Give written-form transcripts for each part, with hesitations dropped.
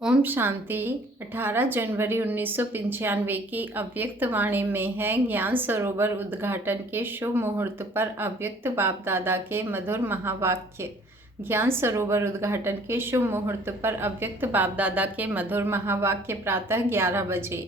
ओम शांति। 18 जनवरी 1995 की अव्यक्त वाणी में है। ज्ञान सरोवर उद्घाटन के शुभ मुहूर्त पर अव्यक्त बाप दादा के मधुर महावाक्य। ज्ञान सरोवर उद्घाटन के शुभ मुहूर्त पर अव्यक्त बाप दादा के मधुर महावाक्य प्रातः 11 बजे।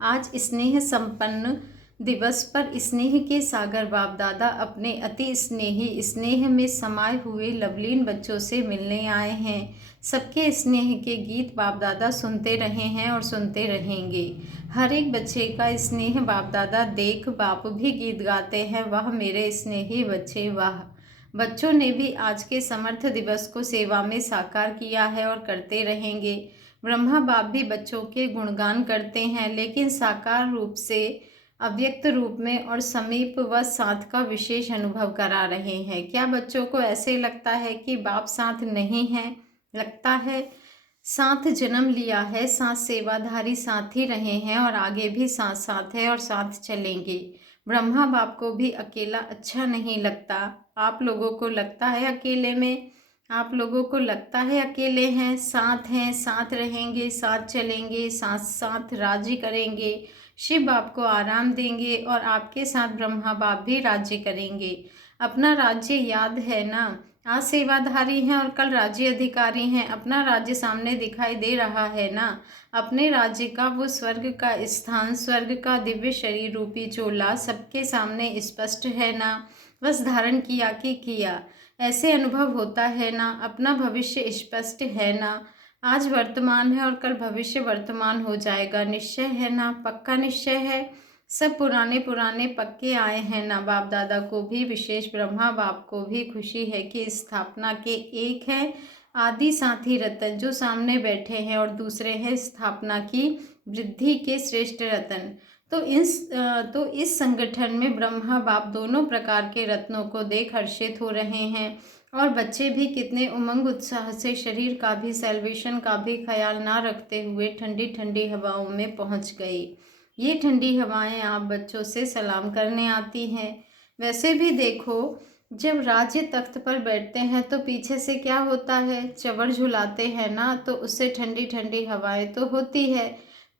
आज स्नेह संपन्न दिवस पर स्नेह के सागर बाप दादा अपने अति स्नेही स्नेह में समाये हुए लवलीन बच्चों से मिलने आए हैं। सबके स्नेह के गीत बाप दादा सुनते रहे हैं और सुनते रहेंगे। हर एक बच्चे का स्नेह बाप दादा देख बाप भी गीत गाते हैं, वाह मेरे स्नेही बच्चे वाह। बच्चों ने भी आज के समर्थ दिवस को सेवा में साकार किया है और करते रहेंगे। ब्रह्मा बाप भी बच्चों के गुणगान करते हैं, लेकिन साकार रूप से, अव्यक्त रूप में और समीप व साथ का विशेष अनुभव करा रहे हैं। क्या बच्चों को ऐसे लगता है कि बाप साथ नहीं है? लगता है। साथ जन्म लिया है, साथ सेवाधारी साथ ही रहे हैं और आगे भी साथ साथ है और साथ चलेंगे। ब्रह्मा बाप को भी अकेला अच्छा नहीं लगता। आप लोगों को लगता है अकेले में? आप लोगों को लगता है अकेले हैं? साथ रहेंगे, साथ चलेंगे, साथ साथ राज्य करेंगे। शिव बाप को आराम देंगे और आपके साथ ब्रह्मा बाप भी राज्य करेंगे। अपना राज्य याद है ना? आज सेवाधारी हैं और कल राज्य अधिकारी हैं। अपना राज्य सामने दिखाई दे रहा है ना? अपने राज्य का वो स्वर्ग का स्थान, स्वर्ग का दिव्य शरीर रूपी चोला सबके सामने स्पष्ट है ना? बस धारण किया कि किया, ऐसे अनुभव होता है ना? अपना भविष्य स्पष्ट है ना? आज वर्तमान है और कल भविष्य वर्तमान हो जाएगा, निश्चय है ना? पक्का निश्चय है। सब पुराने पुराने पक्के आए हैं ना? बाप दादा को भी, विशेष ब्रह्मा बाप को भी खुशी है कि स्थापना के एक है आदि साथी रतन जो सामने बैठे हैं और दूसरे हैं स्थापना की वृद्धि के श्रेष्ठ रतन। तो इस संगठन में ब्रह्मा बाप दोनों प्रकार के रत्नों को देख हर्षित हो रहे हैं और बच्चे भी कितने उमंग उत्साह से शरीर का भी, सेल्वेशन का भी ख्याल ना रखते हुए ठंडी ठंडी हवाओं में पहुंच गए। ये ठंडी हवाएं आप बच्चों से सलाम करने आती हैं। वैसे भी देखो, जब राज्य तख्त पर बैठते हैं तो पीछे से क्या होता है? चवर झुलाते हैं ना, तो उससे ठंडी ठंडी हवाएं तो होती है।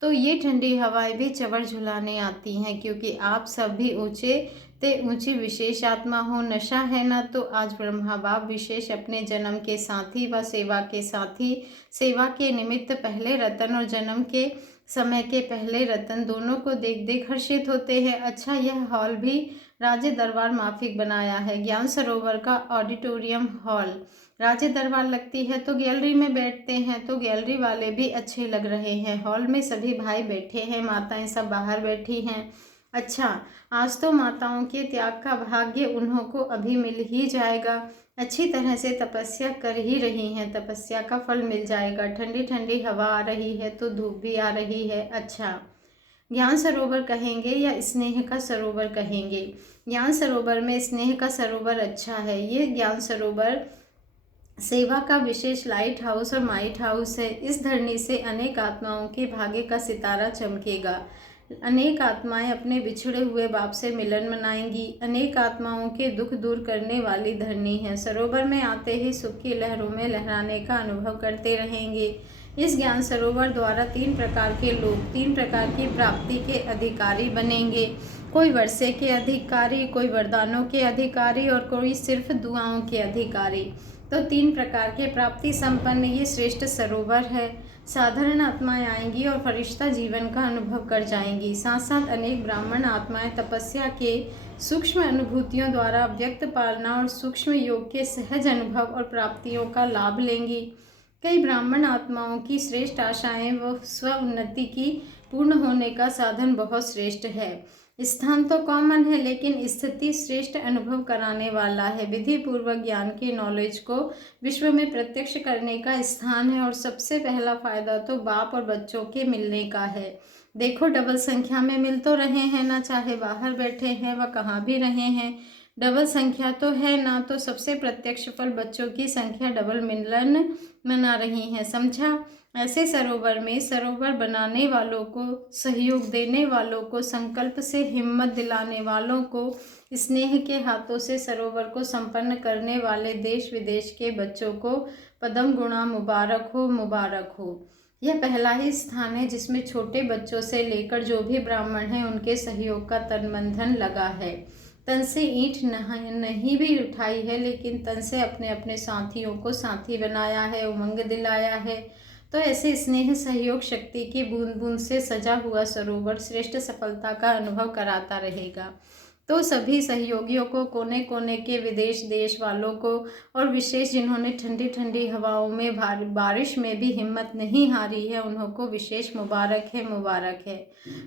तो ये ठंडी हवाएं भी चवर झुलाने आती हैं, क्योंकि आप सब भी ऊंचे ते ऊंची विशेष आत्मा हो। नशा है ना? तो आज ब्रह्मा बाप विशेष अपने जन्म के साथी व सेवा के साथी, सेवा के निमित्त पहले रतन और जन्म के समय के पहले रतन दोनों को देख देख हर्षित होते हैं। अच्छा, यह हॉल भी राज्य दरबार माफिक बनाया है। ज्ञान सरोवर का ऑडिटोरियम हॉल राज्य दरबार लगती है तो गैलरी में बैठते हैं, तो गैलरी वाले भी अच्छे लग रहे हैं। हॉल में सभी भाई बैठे हैं, माताएं सब बाहर बैठी हैं। अच्छा, आज तो माताओं के त्याग का भाग्य उन्हों को अभी मिल ही जाएगा। अच्छी तरह से तपस्या कर ही रही हैं, तपस्या का फल मिल जाएगा। ठंडी ठंडी हवा आ रही है तो धूप भी आ रही है। अच्छा, ज्ञान सरोवर कहेंगे या स्नेह का सरोवर कहेंगे? ज्ञान सरोवर में स्नेह का सरोवर अच्छा है। ये ज्ञान सरोवर सेवा का विशेष लाइट हाउस और माइट हाउस है। इस धरनी से अनेक आत्माओं के भाग्य का सितारा चमकेगा। अनेक आत्माएं अपने बिछड़े हुए बाप से मिलन मनाएंगी। अनेक आत्माओं के दुख दूर करने वाली धरनी है। सरोवर में आते ही सुख की लहरों में लहराने का अनुभव करते रहेंगे। इस ज्ञान सरोवर द्वारा 3 प्रकार के लोग 3 प्रकार की प्राप्ति के अधिकारी बनेंगे। कोई वर्षे के अधिकारी, कोई वरदानों के अधिकारी और कोई सिर्फ दुआओं के अधिकारी। तो 3 प्रकार के प्राप्ति संपन्न ये श्रेष्ठ सरोवर है। साधारण आत्माएं आएंगी और फरिश्ता जीवन का अनुभव कर जाएंगी। साथ साथ अनेक ब्राह्मण आत्माएं तपस्या के सूक्ष्म अनुभूतियों द्वारा व्यक्त पालना और सूक्ष्म योग के सहज अनुभव और प्राप्तियों का लाभ लेंगी। कई ब्राह्मण आत्माओं की श्रेष्ठ आशाएं व स्व उन्नति की पूर्ण होने का साधन बहुत श्रेष्ठ है। स्थान तो कॉमन है, लेकिन स्थिति श्रेष्ठ अनुभव कराने वाला है। विधि पूर्वक ज्ञान के नॉलेज को विश्व में प्रत्यक्ष करने का स्थान है और सबसे पहला फायदा तो बाप और बच्चों के मिलने का है। देखो, डबल संख्या में मिल तो रहे हैं ना, चाहे बाहर बैठे हैं व कहाँ भी रहे हैं। डबल संख्या तो है ना, तो सबसे प्रत्यक्ष फल बच्चों की संख्या डबल मिलन मना रही है। समझा? ऐसे सरोवर में सरोवर बनाने वालों को, सहयोग देने वालों को, संकल्प से हिम्मत दिलाने वालों को, स्नेह के हाथों से सरोवर को संपन्न करने वाले देश विदेश के बच्चों को पदम गुणा मुबारक हो, मुबारक हो। यह पहला ही स्थान है जिसमें छोटे बच्चों से लेकर जो भी ब्राह्मण हैं उनके सहयोग का तन मन धन लगा है। तन से ईंट नहीं भी उठाई है, लेकिन तन से अपने अपने साथियों को साथी बनाया है, उमंग दिलाया है। तो ऐसे स्नेह सहयोग शक्ति की बूंद बूंद से सजा हुआ सरोवर श्रेष्ठ सफलता का अनुभव कराता रहेगा। तो सभी सहयोगियों को, कोने कोने के विदेश देश वालों को, और विशेष जिन्होंने ठंडी ठंडी हवाओं में बारिश में भी हिम्मत नहीं हारी है, उन्हों को विशेष मुबारक है, मुबारक है।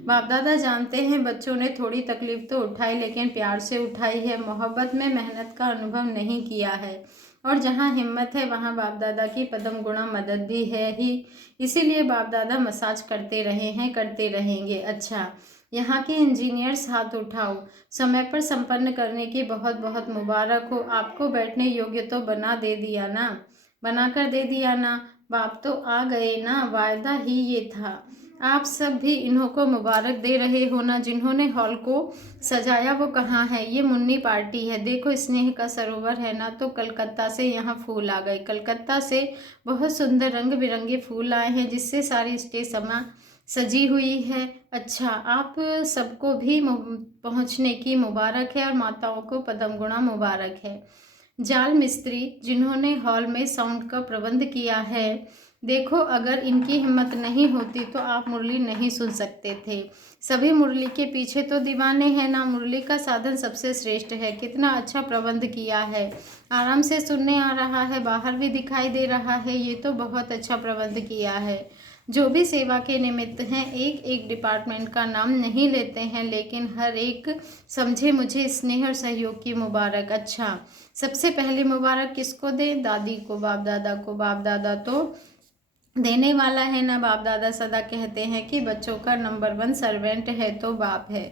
बाप दादा जानते हैं बच्चों ने थोड़ी तकलीफ तो उठाई, लेकिन प्यार से उठाई है, मोहब्बत में मेहनत का अनुभव नहीं किया है। और जहाँ हिम्मत है वहाँ बाप दादा की पदम गुणा मदद भी है ही। इसीलिए बाप दादा मसाज करते रहे हैं, करते रहेंगे। अच्छा, यहाँ के इंजीनियर्स हाथ उठाओ। समय पर संपन्न करने की बहुत बहुत मुबारक हो। आपको बैठने योग्य तो बना कर दे दिया ना। बाप तो आ गए ना, वायदा ही ये था। आप सब भी इन्हों को मुबारक दे रहे हो ना। जिन्होंने हॉल को सजाया वो कहाँ है? ये मुन्नी पार्टी है। देखो स्नेह का सरोवर है ना। तो कलकत्ता से यहाँ फूल आ गए। कलकत्ता से बहुत सुंदर रंग बिरंगे फूल आए हैं, जिससे सारी स्टेज सजी हुई है। अच्छा, आप सबको भी पहुंचने की मुबारक है, और माताओं को पदम गुणा मुबारक है। जाल मिस्त्री जिन्होंने हॉल में साउंड का प्रबंध किया है, देखो अगर इनकी हिम्मत नहीं होती तो आप मुरली नहीं सुन सकते थे। सभी मुरली के पीछे तो दीवाने हैं ना। मुरली का साधन सबसे श्रेष्ठ है। कितना अच्छा प्रबंध किया है। आराम से सुनने आ रहा है, बाहर भी दिखाई दे रहा है। ये तो बहुत अच्छा प्रबंध किया है। जो भी सेवा के निमित्त हैं, एक एक डिपार्टमेंट का नाम नहीं लेते हैं, लेकिन हर एक समझे मुझे स्नेह और सहयोग की मुबारक। अच्छा, सबसे पहली मुबारक किसको दें? दादी को, बाप दादा को। बाप दादा तो देने वाला है ना। बाप दादा सदा कहते हैं कि बच्चों का नंबर 1 सर्वेंट है तो बाप है।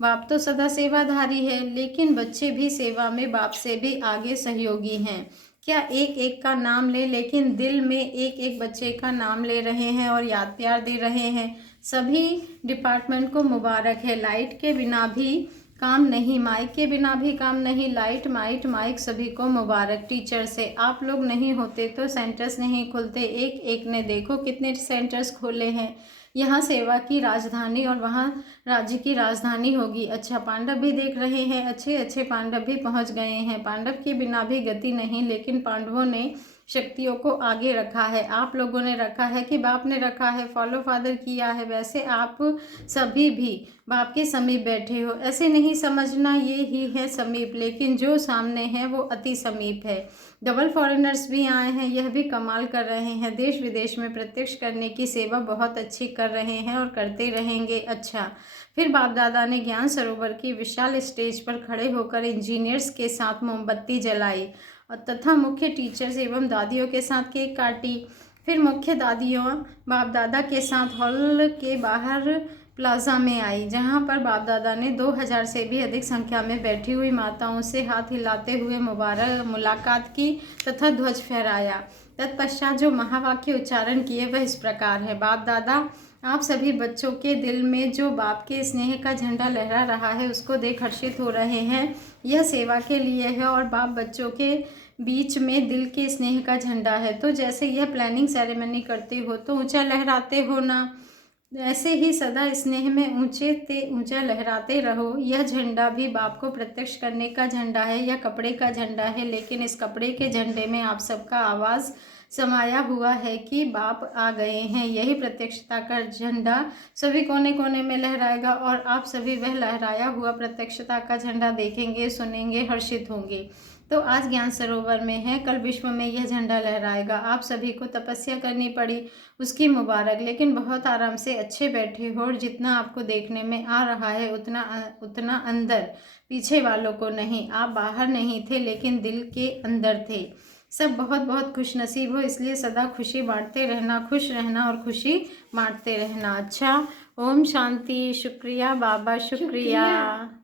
बाप तो सदा सेवाधारी है, लेकिन बच्चे भी सेवा में बाप से भी आगे सहयोगी हैं। क्या एक एक का नाम ले, लेकिन दिल में एक एक बच्चे का नाम ले रहे हैं और याद प्यार दे रहे हैं। सभी डिपार्टमेंट को मुबारक है। लाइट के बिना भी काम नहीं, माइक के बिना भी काम नहीं। लाइट माइक सभी को मुबारक। टीचर से आप लोग नहीं होते तो सेंटर्स नहीं खुलते। एक एक ने देखो कितने सेंटर्स खोले हैं। यहाँ सेवा की राजधानी और वहाँ राज्य की राजधानी होगी। अच्छा, पांडव भी देख रहे हैं। अच्छे अच्छे पांडव भी पहुँच गए हैं। पांडव के बिना भी गति नहीं, लेकिन पांडवों ने शक्तियों को आगे रखा है। आप लोगों ने रखा है कि बाप ने रखा है? फॉलो फादर किया है। वैसे आप सभी भी बाप के समीप बैठे हो। ऐसे नहीं समझना ये ही है समीप, लेकिन जो सामने है वो अति समीप है। डबल फॉरेनर्स भी आए हैं, यह भी कमाल कर रहे हैं। देश विदेश में प्रत्यक्ष करने की सेवा बहुत अच्छी कर रहे हैं और करते रहेंगे। अच्छा, फिर बाप दादा ने ज्ञान सरोवर की विशाल स्टेज पर खड़े होकर इंजीनियर्स के साथ मोमबत्ती जलाई और तथा मुख्य टीचर्स एवं दादियों के साथ केक काटी। फिर मुख्य दादियों बाप दादा के साथ हॉल के बाहर प्लाजा में आई, जहां पर बाप दादा ने 2000 से भी अधिक संख्या में बैठी हुई माताओं से हाथ हिलाते हुए मुलाकात की तथा ध्वज फहराया। तत्पश्चात जो महावाक्य उच्चारण किए वह इस प्रकार है। बाप दादा, आप सभी बच्चों के दिल में जो बाप के स्नेह का झंडा लहरा रहा है उसको देख हर्षित हो रहे हैं। यह सेवा के लिए है और बाप बच्चों के बीच में दिल के स्नेह का झंडा है। तो जैसे यह प्लानिंग सेरेमनी करते हो तो ऊंचा लहराते हो ना, ऐसे ही सदा स्नेह में ऊंचा लहराते रहो। यह झंडा भी बाप को प्रत्यक्ष करने का झंडा है। यह कपड़े का झंडा है, लेकिन इस कपड़े के झंडे में आप सबका आवाज़ समाया हुआ है कि बाप आ गए हैं। यही प्रत्यक्षता का झंडा सभी कोने कोने में लहराएगा और आप सभी वह लहराया हुआ प्रत्यक्षता का झंडा देखेंगे, सुनेंगे, हर्षित होंगे। तो आज ज्ञान सरोवर में है, कल विश्व में यह झंडा लहराएगा। आप सभी को तपस्या करनी पड़ी, उसकी मुबारक, लेकिन बहुत आराम से अच्छे बैठे हो और जितना आपको देखने में आ रहा है उतना अंदर, पीछे वालों को नहीं। आप बाहर नहीं थे लेकिन दिल के अंदर थे। सब बहुत बहुत खुश नसीब हो, इसलिए सदा खुशी बांटते रहना, खुश रहना और खुशी बांटते रहना। अच्छा, ओम शांति। शुक्रिया बाबा, शुक्रिया।